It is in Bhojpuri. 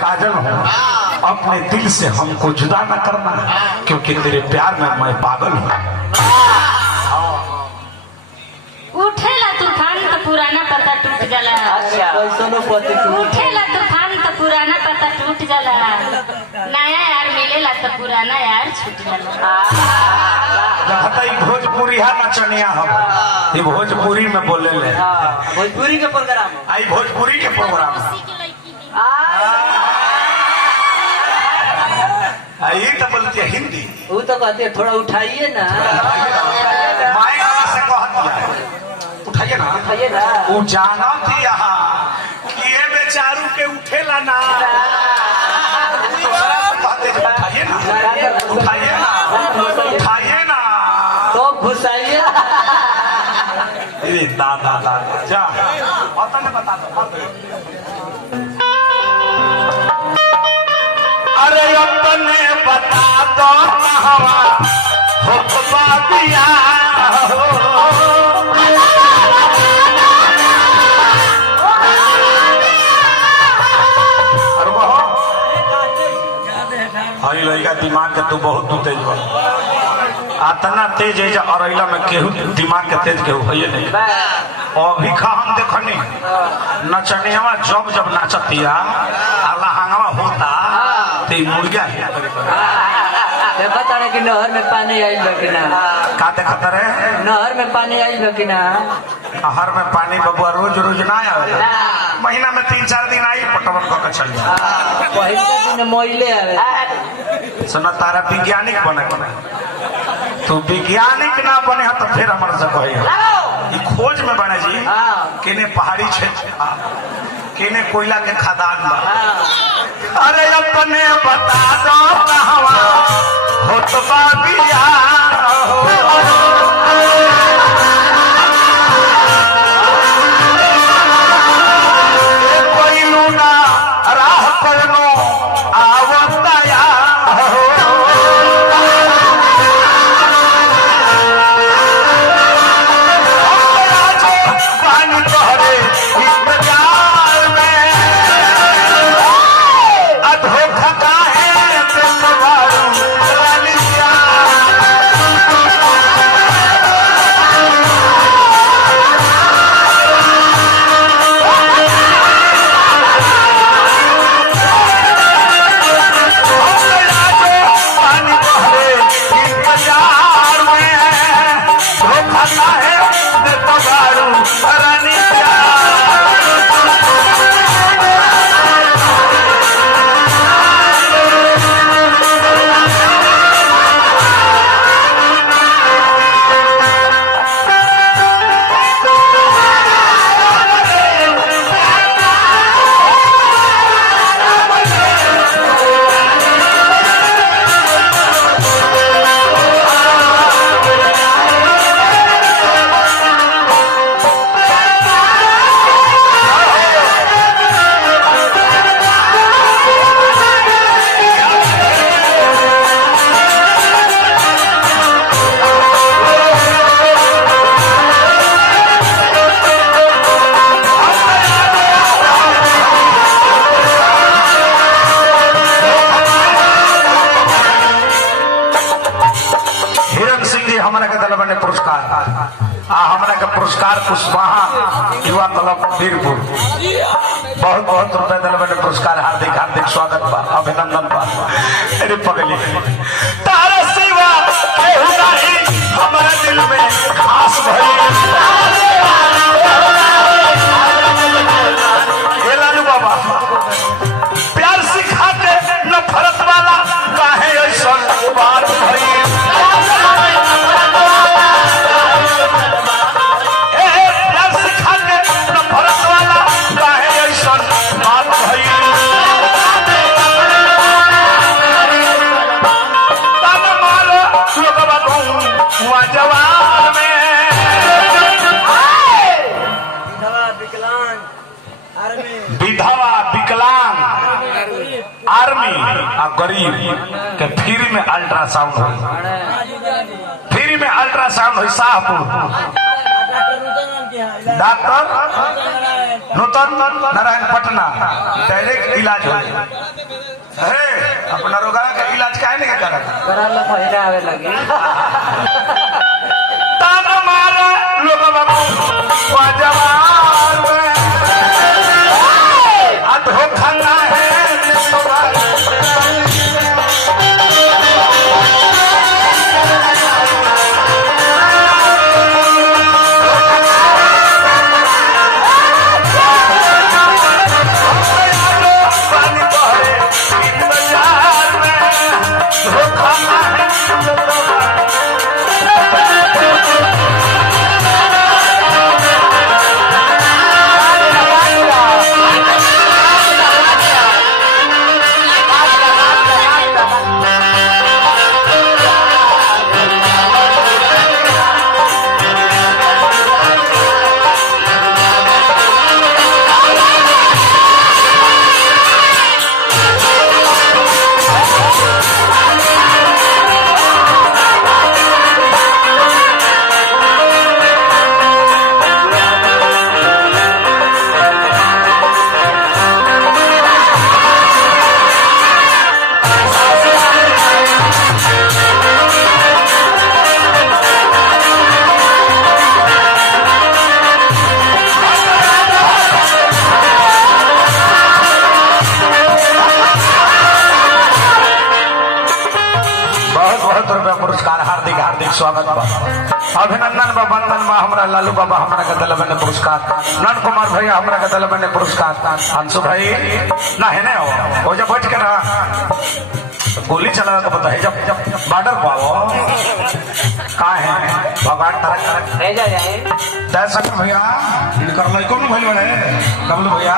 काजल हूँ, अपने दिल से हमको जुदा न करना, क्योंकि तेरे प्यार में मैं पागल हूँ। उठेला तूफान तो पुराना पता टूट जाला। उठेला तूफान तो पुराना पता टूट जाला। नया यार मिलेला तो पुराना यार छूट जाला। भोजपुरी है नचनिया हम, ये भोजपुरी में बोले ले। भोजपुरी के प्रोग्राम आई भोजपुरी के प्रोग्राम ये तो बोलती है हिंदी। वो तो कहते थोड़ा उठाइए ना, उठाइए ना, उठाइए ना। वो जाना थी यहाँ कि ये बेचारू के उठेला ना, उठाइए ना, उठाइए ना, उठाइए ना, तो घुसाइए। दादा दादा जा बता दो। अरे अपने बता दो हवा हो दिया हई लड़का दिमाग के तू बहुत तू तेज बा, आतना तेज है अरैला में केहू दिमाग के तेज केहू है नहीं। अभी हम देखनी नचनिया जब जब नाचतिया लहंगवा होता तो मुर्गा देखता रहे कि नहर में पानी आई कि ना। का देखता रहे नहर में पानी आई कि ना। नहर में पानी बबुआ रोज रोज ना आवे, महीना में 3-4 दिन आई पटवन को चल जाए। पहले दिन मोइले आवे। सुना तारा वैज्ञानिक बने तू वैज्ञानिक ना बने तो फिर हमारे से कही खोज में बने जी केने पहाड़ी क्षेत्र केने कोयला के खदान बा। अरे अपने बता दो कहवा हो तो बाबिया कोई लूना राह पर नो आवताया पुरस्कार कुशवाहा युवा क्लब वीरपुर बहुत बहुत रुपए दिल बने पुरस्कार। हार्दिक हार्दिक स्वागत बा, अभिनंदन बा। अरे पगली तारा सेवा केहू नहीं हमारे दिल में खास भई। लालू बाबा प्यार सिखा के नफरत वाला काहे ऐसा बात भई। विधवा विकलांग आर्मी और गरीब के फ्री में अल्ट्रासाउंड हो, फ्री में अल्ट्रासाउंड हो। शाहपुर डॉक्टर नूतन नारायण पटना डायरेक्ट इलाज हो अरे अपना रोगा का इलाज काहे नहीं करा करा लो पहिरा आवे लगी तान मारा लोग बाबू जवान अधो खाना है पुरस्कार हार्दिक हार्दिक स्वागत बा अभिनंदन बा वंदन बा हमरा लालू बाबा हमरा के दिल में पुरस्कार नंद कुमार भैया हमरा के दिल में पुरस्कार अंशु भाई ना है ना हो जब बैठ के ना गोली चला तो बताइए जब बॉर्डर पाओ कहाँ है भगवान तरक ले जा जाए भैया इनकर लड़कों में भैया